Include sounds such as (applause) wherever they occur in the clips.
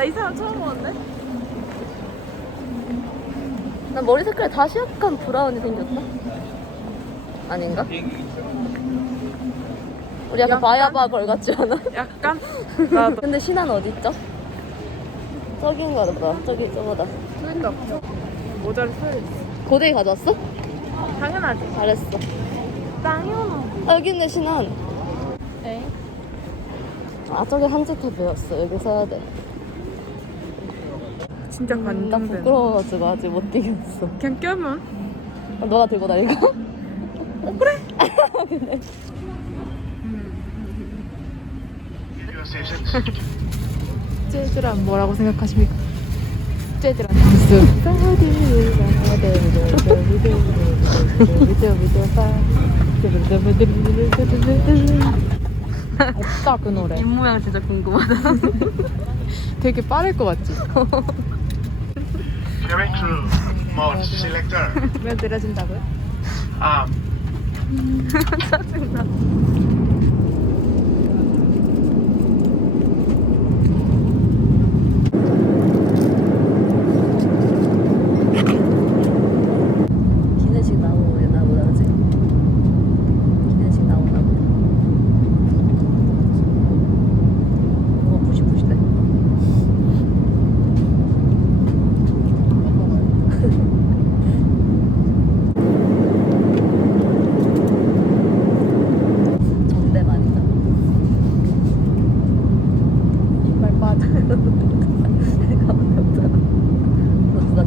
나 이 사람 처음 보는데? 난 머리 색깔이 다시 약간 브라운이 생겼다. 아닌가? 우리 약간 약간? 바야바 걸 같지 않아? 약간? (laughs) 나도. 근데 신한 어디 있죠? 저기인가 보다. 저기 저거다. 그러니까 모자를 사야겠어. 고데기 가져왔어? 당연하지. 잘했어. 당연하. 아, 여기 있네 신한. 에? 아 저기 한지태 배웠어. 여기 서야 돼. 진짜 나 관광된. 부끄러워가지고 아직 못 뛰겠어. 그냥 껴면? 아, 너가 들고 다니고? 어. 재즈란 뭐라고 생각하십니까? 재즈란 댄스. 없다 그 노래. 입 모양 진짜 궁금하다. (laughs) 되게 빠를 것 같지? (laughs) Character mode selector. 왜 느려진다고요? Um, 짜증나.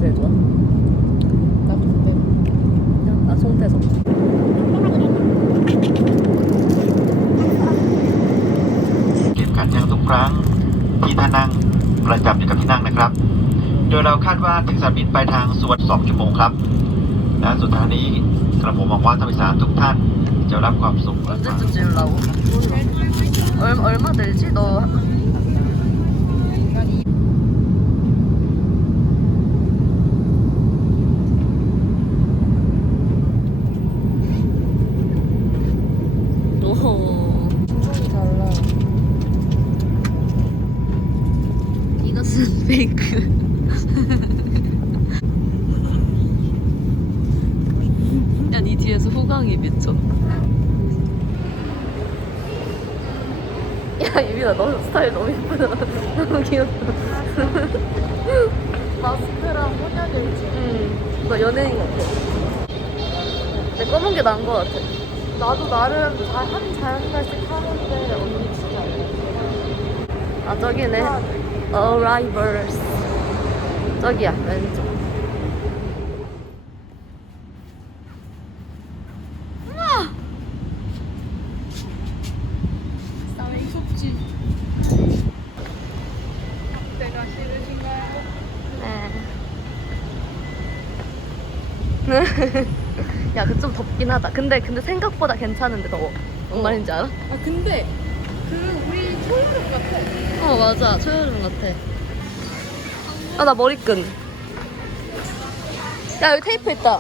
제일 좋아? 나 근데 그냥 나 송태석.เก็บกันยังทุกครั้งที่ท่านนั่งประจำอยู่กับที่นั่งนะครับ โดยเราคาดว่าถึงสนามบินปลายทางสวน2ชั่วโมงครับ และสุดท้ายนี้กระผมหวังว่าท่านผู้โดยสารทุกท่านจะรับความสุขและความ 언제쯤 지으려고? 얼마, 얼마 들지? 너 귀엽다. 마스크랑 혼혈일지. 응, 너 연예인 같아. 내 검은 게 나은 것 같아. 나도 나름 자, 한 자연갈색 하는데 언니 진짜 안 아, 저기네. 돼. Arrivals. 저기야, 왼쪽. 무섭지. 내가 싫으신가요? 네. (laughs) 야, 그 좀 덥긴 하다. 근데 근데 생각보다 괜찮은데 더워. 뭔 말인지 알아? 아 근데 그 우리 초이름 같아. 어, 맞아. 초여름 같아. 아, 나 머리끈. 야, 여기 테이프 있다.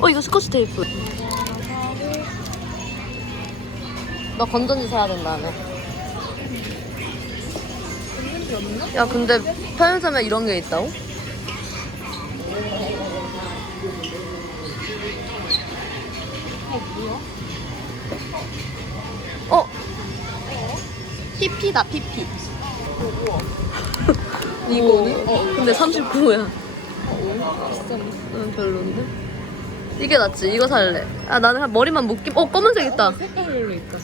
어, 이거 스코치 테이프. 너 건전지 사야 된다며. 야, 근데 편의점에 이런 게 있다고? 어? 어? PP다, PP. 이거는? 어, 근데 39야. 비싼데. 응, 별론데? 이게 낫지. 이거 살래. 아, 나는 머리만 묶임. 어, 검은색 있다. 색깔별로 있다.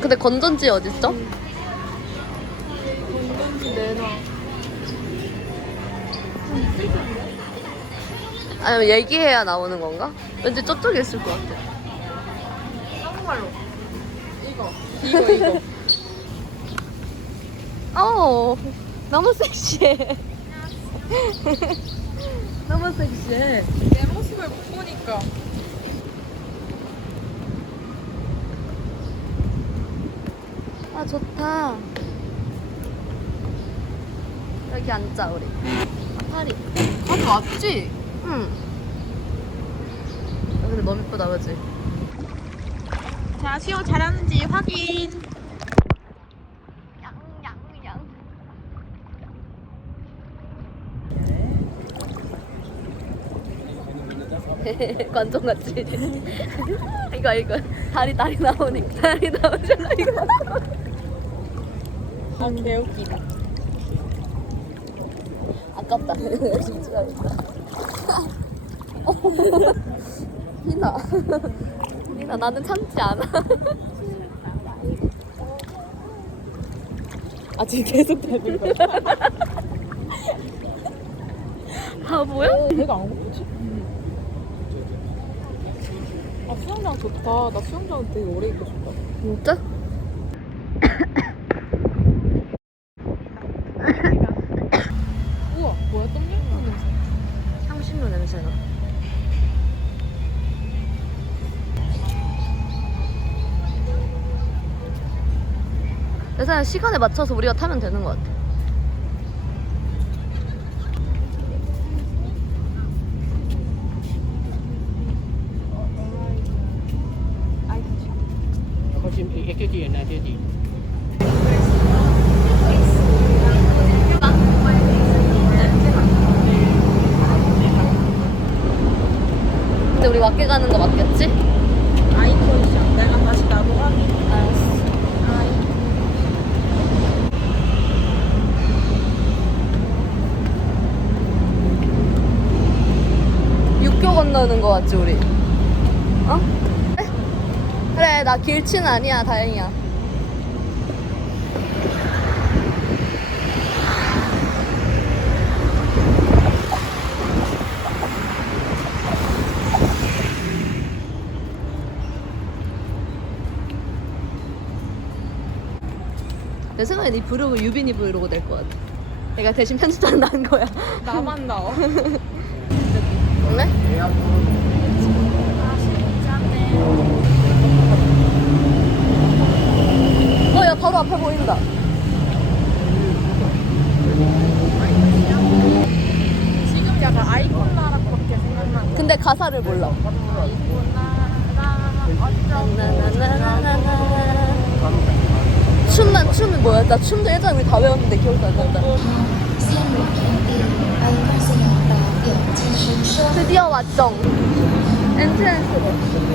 근데 건전지 어딨어? 내놔. 아니면 얘기해야 나오는 건가? 왠지 저쪽에 있을 것 같아. 한국말로. 이거. 이거 이거. (laughs) 어, 너무 섹시해. 너무 섹시해. 내 모습을 못 보니까. 아, 좋다. 여기 앉자, 우리. 파리. 가지 맞지? 응. 야, 근데 너무 예쁘다, 그지? 자, 수영 잘하는지 확인. (laughs) 관종 같지? (laughs) 이거 이거 다리 다리 나오니까 다리 나오잖아 이거. 아, 개웃기다. 아깝다. (laughs) (laughs) 희나. 희나 나는 참지 않아. 아, 지금 계속 되는 거야? (laughs) 바보야? 배가 안 고프지? 아, 수영장 좋다. 나 수영장 되게 오래 있고 싶다. 진짜? 시간에 맞춰서 우리가 타면 되는 것 같아. có chim thì cái chuyện này cái gì 근데 우리 맞게 가는 거 맞겠지? 아이콘이야. 내가 다시 나도 확인. 알았어. 육교 건너는 거 같지 우리? 어? 그래, 그래 나 길치는 아니야 다행이야 내 생각에 네 브이로그 유빈이 브이로그 될 것 같아 내가 대신 편집자는 난 거야 나만 나와. (laughs) 그래? 어, 야, 바로 앞에 보인다. 지금 약간 아이콘 나라밖에 생각나는 근데 가사를 몰라. 춤만, 춤이 뭐야? 나 춤도 예전에 우리 다 외웠는데 기억도 안 난다. 드디어 왔정. 엔트랜스로.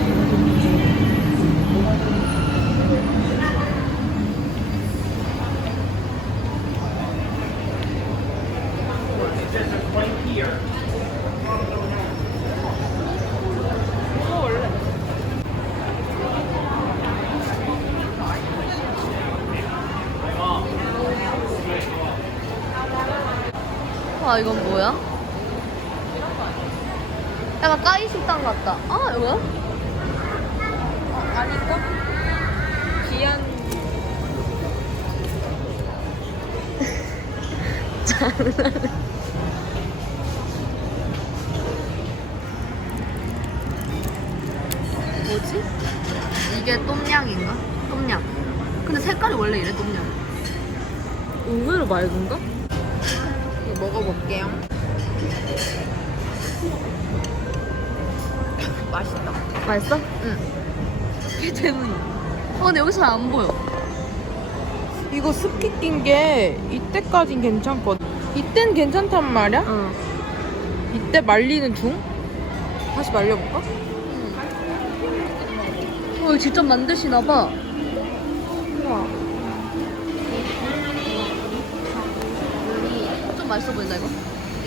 아, 이건 뭐야? 약간 까이 식당 같다. 아, 이거야? 아닌가? 귀한 (laughs) 뭐지? 이게 똠양인가? 똠양. 근데 색깔이 원래 이래, 똠양. 의외로 맑은가? 이거 먹어볼게요. 맛있다. 맛있어? 응. 이게 때문이. 어, 근데 여기서 잘안 보여. 이거 습기 낀 게 이때까진 괜찮거든. 이땐 괜찮단 말이야? 응. 이때 말리는 중? 다시 말려볼까? 어, 이거 직접 만드시나 봐. 우와. 좀 맛있어 보인다, 이거.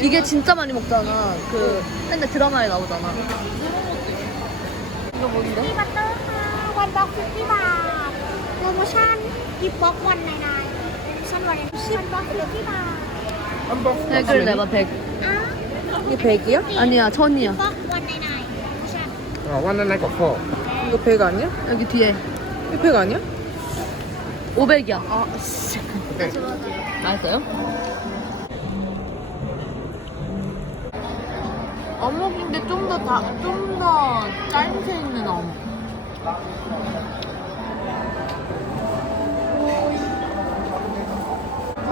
이게 진짜 많이 먹잖아. 그, 맨날 드라마에 나오잖아. 이거 뭔데? มีบัตเตอร์ค่ะวันบ็อกฟิฟตี้บาทโปรโมชั่นกิฟต์บ็อกวันในในโปรโมชั่นวันชิปบ็อกฟิฟตี้บาท 100을 내봐, 100. อ้าว 이게 100이야? 아니야, 1000이야. บ็อกวันในในโปรโมชั่น 어, 완전 날거 커. 이거 100 아니야? 여기 뒤에. 이거 100 아니야? 500이야. 아, 씨. 맛있어요? 어묵인데 좀 더 다, 좀 더 짜임새 있는 어묵.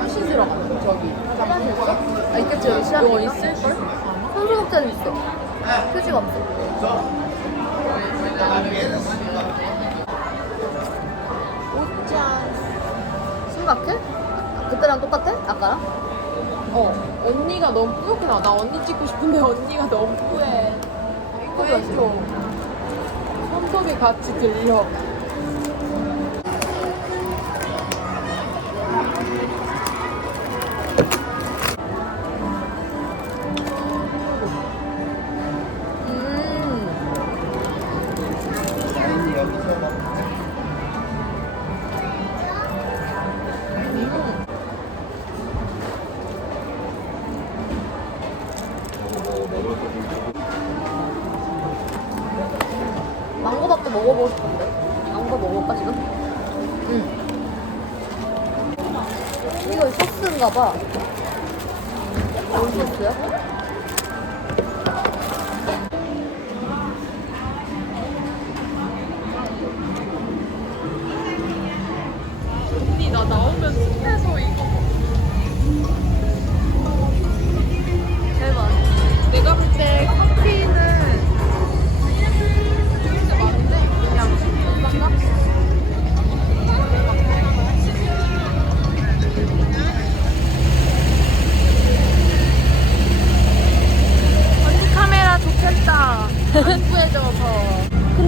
숯이 들어가, 저기. 하나됐어? 아, 있겠지, 이거 뭐 있을걸? 손수국자는 있어. 표지가 없어. 옷장. 심각해? 그때랑 똑같아? 아까랑? 어. 언니가 너무 뿌옇게 나와 나 언니 찍고 싶은데 (laughs) 언니가 너무 뿌해. 이거 해줘 손톱이 같이 들려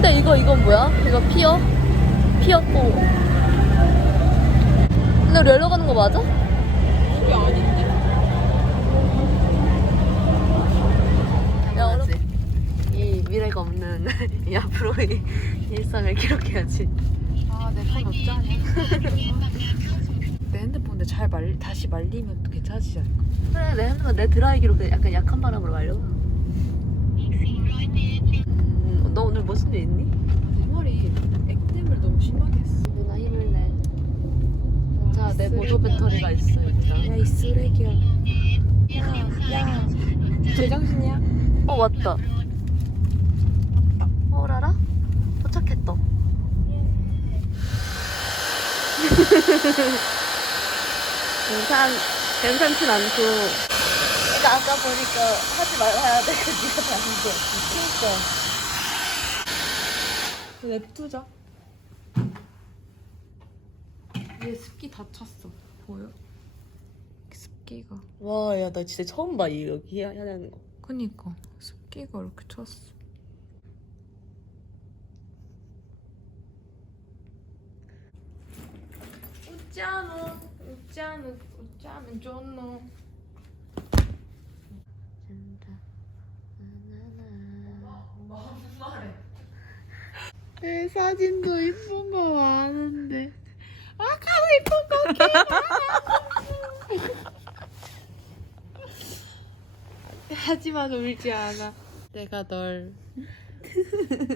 근데 이거, 이건 뭐야? 이거 피어? 피었고. 근데 열러 가는 거 맞아? 이게 아닌데 야. 이 미래가 없는 (laughs) 이 앞으로의 일상을 기록해야지. 아내폰 어쩌냐 (laughs) 내 핸드폰 근데 잘 말, 다시 말리면 또 괜찮아지지 않을까? 그래, 내 핸드폰 내 드라이기로 그 약간 약한 바람으로 말려. 음, 너 오늘 무슨 일 있니? 내 머리 액땜을 너무 심하게 했어 누나 힘을 내. 자, 내 보조 배터리가 있어, 일단. 야 이 쓰레기야 야 야 제정신이야? 어, 왔다. 어, 라라? 도착했다. (laughs) 괜찮, 괜찮진 않고. 내가 아까 보니까 하지 말아야 돼. (laughs) 네가 거. 그니까. 냅두자 얘 습기 다 찼어. 보여? 습기가. 와, 야, 나 진짜 처음 봐, 이 여기 해야 하는 거. 그니까. 습기가 이렇게 찼어. 웃자노 웃자노 웃자면 좋노 내 사진도 이쁜 거 많은데 아까도 이쁜 거 하지만 울지 않아. 내가 널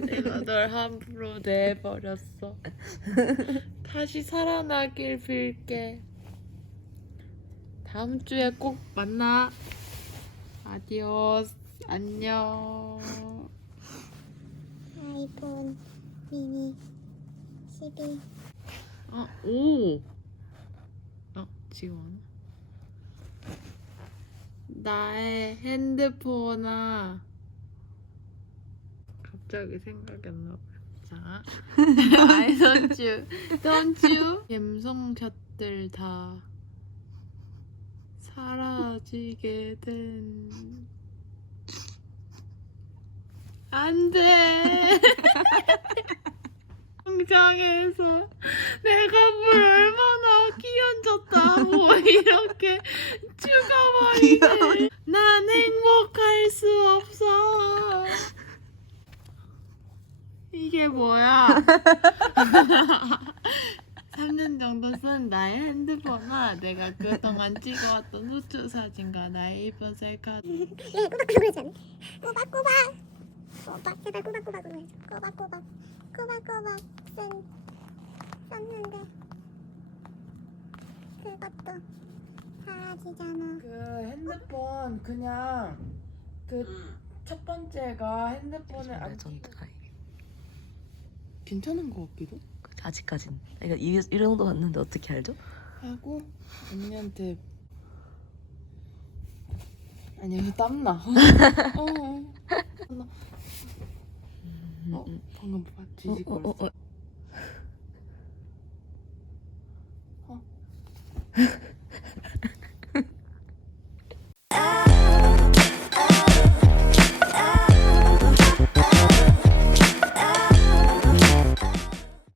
내가 널 함부로 내버렸어. 다시 살아나길 빌게. 다음 주에 꼭 만나. 아디오스. 안녕. 아이폰 미니 12 아, 오. 어, 지금? 나의 핸드폰아. 갑자기 생각이 안 나. 자. I don't you. Don't you? 감성 샷들 다 사라지게 된. 안 돼. 성장해서 내가 뭘 얼마나 끼얹었다고 이렇게 죽어버리네 난 행복할 수 없어 이게 뭐야 3년 정도 쓴 나의 핸드폰아 내가 그동안 찍어왔던 후추 사진과 나의 이쁜 셀카 얘 꼬박꼬박? 꼬박꼬박 꼬박 제발 꼬박꼬박으로 해줘 꼬박꼬박 꼬박꼬박 쓴 썼는데 그것도 사라지잖아 그 핸드폰 그냥 그 첫 번째가 핸드폰을 안 레전드가 괜찮은 것 같기도 아직까진. 그러니까 이, 이 정도 왔는데 어떻게 알죠? 하고 언니한테 아니야 땀나. (laughs) 어, 어. 땀나. 어, 방금 봐 뒤지고 어, 어, 그랬어. 어. 응. (laughs)